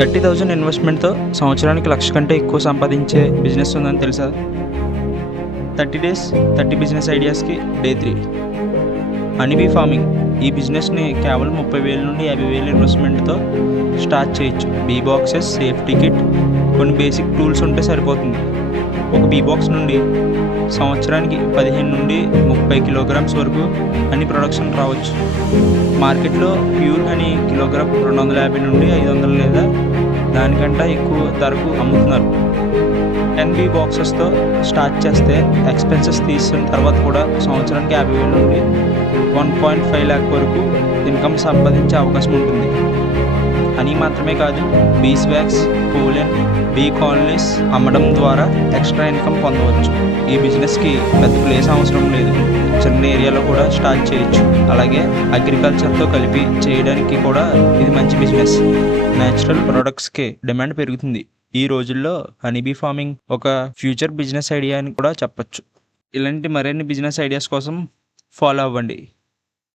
30,000 ఇన్వెస్ట్మెంట్తో సంవత్సరానికి 1,00,000 కంటే ఎక్కువ సంపాదించే బిజినెస్ ఉందని తెలుసా? 30 డేస్ 30 బిజినెస్ ఐడియాస్కి డే 3. Honeybee farming. ఈ బిజినెస్ని కేవలం 30,000 నుండి 50,000 ఇన్వెస్ట్మెంట్తో స్టార్ట్ చేయొచ్చు. బీ బాక్సెస్, సేఫ్టీ కిట్, కొన్ని బేసిక్ టూల్స్ ఉంటే సరిపోతుంది. ఒక బీ బాక్స్ నుండి సంవత్సరానికి 15 నుండి 30 కిలోగ్రామ్స్ వరకు హనీ ప్రొడక్షన్ రావచ్చు. మార్కెట్లో ప్యూర్ హనీ కిలోగ్రామ్ 250 నుండి 500 లేదా దానికంటే ఎక్కువ ధరకు అమ్ముతున్నారు. 10 బీ బాక్సెస్తో స్టార్ట్ చేస్తే ఎక్స్పెన్సెస్ తీసిన తర్వాత కూడా సంవత్సరానికి 50,000 నుండి 1.5 lakh వరకు ఇన్కమ్ సంపాదించే అవకాశం ఉంటుంది. హనీ మాత్రమే కాదు, బీస్ వ్యాక్స్, పోలెన్, బీ కాలనీస్ అమ్మడం ద్వారా ఎక్స్ట్రా ఇన్కమ్ పొందవచ్చు. ఈ బిజినెస్కి పెద్ద ప్లేస్ అవసరం లేదు, చిన్న ఏరియాలో కూడా స్టార్ట్ చేయొచ్చు. అలాగే అగ్రికల్చర్తో కలిపి చేయడానికి కూడా ఇది మంచి బిజినెస్. న్యాచురల్ ప్రొడక్ట్స్కి డిమాండ్ పెరుగుతుంది. ఈ రోజుల్లో హనీబీ ఫార్మింగ్ ఒక ఫ్యూచర్ బిజినెస్ ఐడియా అని కూడా చెప్పచ్చు. ఇలాంటి మరిన్ని బిజినెస్ ఐడియాస్ కోసం ఫాలో అవ్వండి.